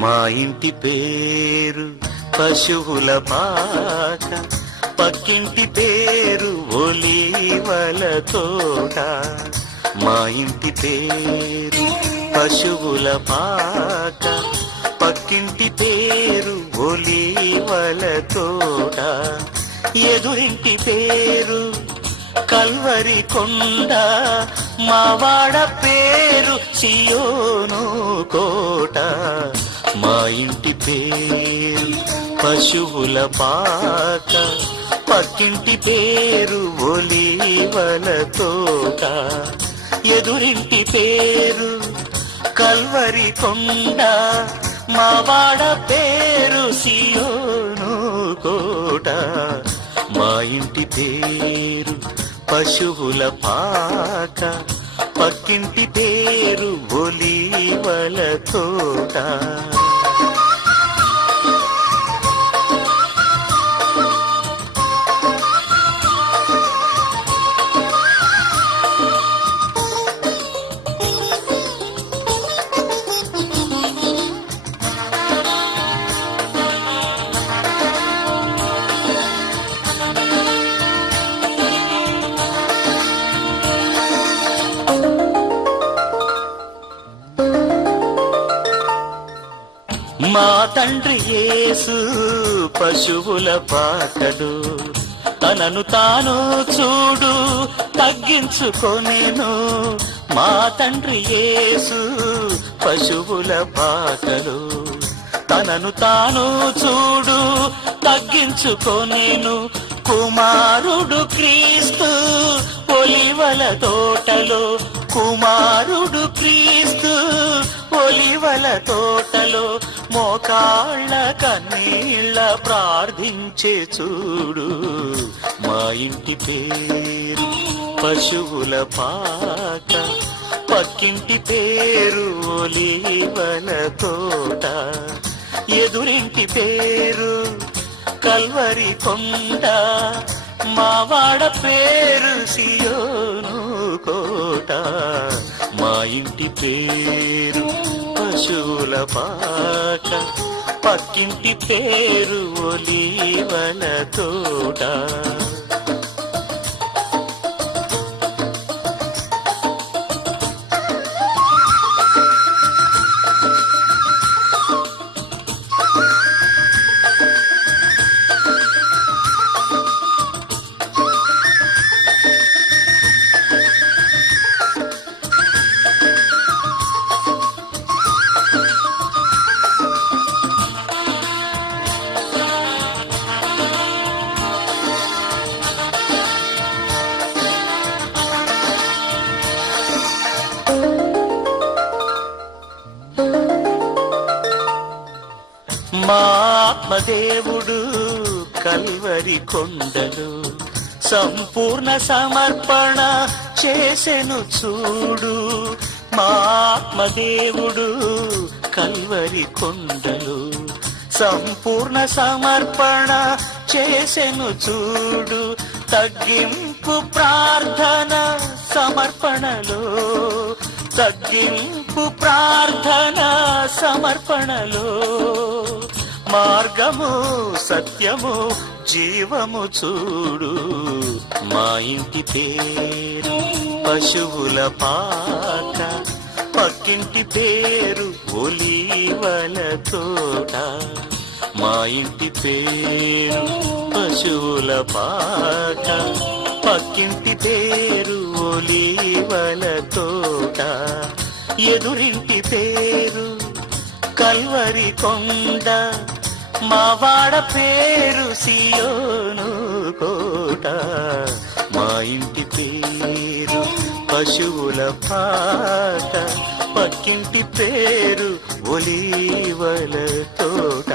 మా ఇంటి పేరు పశువుల పాక, పక్కింటి పేరు ఒలీవల తోట. మా ఇంటి పేరు పశువుల పాక, పక్కింటి పేరు ఒలీవల తోట. ఎదురింటి పేరు కల్వరి కొండ, మావాడ పేరు సియోను కోట. మా ఇంటి పేరు పశువుల పాక, పక్కింటి పేరు ఒలీవల తోట. ఎదురింటి పేరు కల్వరి కొండ, మావాడ పేరు సియోను కోట. మా ఇంటి పేరు పశువుల పాక, పక్కింటి పేరు ఒలీవల తోట. మా తండ్రి యేసు పశువుల పాకడు, తనను తాను చూడు తగ్గించుకొనెను. మా తండ్రి యేసు పశువుల పాకడు, తనను తాను చూడు తగ్గించుకొనెను. కుమారుడు క్రీస్తు ఒలీవల తోటలో, కుమారుడు క్రీస్తు ఒలీవల తోటలో. మోకాళ్ళ కన్నీళ్ళ ప్రార్థించే చూడు. మా ఇంటి పేరు పశువుల పాక, పక్కింటి పేరు ఒలీవల తోట. ఎదురింటి పేరు కల్వరి కొండ, మావాడ పేరు సియోను కోట. మా ఇంటి పేరు పశువుల పాక, పక్కింటి పేరు ఒలీవల తోట. మా ఆత్మదేవుడు కల్వరి కొండలు సంపూర్ణ సమర్పణ చేసెను చూడు. మా ఆత్మదేవుడు కల్వరి కొండలు సంపూర్ణ సమర్పణ చేసెను చూడు. తగ్గింపు ప్రార్థన సమర్పణలో, తగ్గింపు ప్రార్థన సమర్పణలో. మార్గము సత్యము జీవము చూడు. మా ఇంటి పేరు పశువుల పాక, పక్కింటి పేరు ఒలీవల తోట. మా ఇంటి పేరు పశువుల పాక, పక్కింటి పేరు ఒలీవల తోట. ఎదురింటి పేరు కల్వరి కొండ, మావాడ పేరు సియోను కోట. మా ఇంటి పేరు పశువుల పాక, పక్కింటి పేరు ఒలీవల తోట.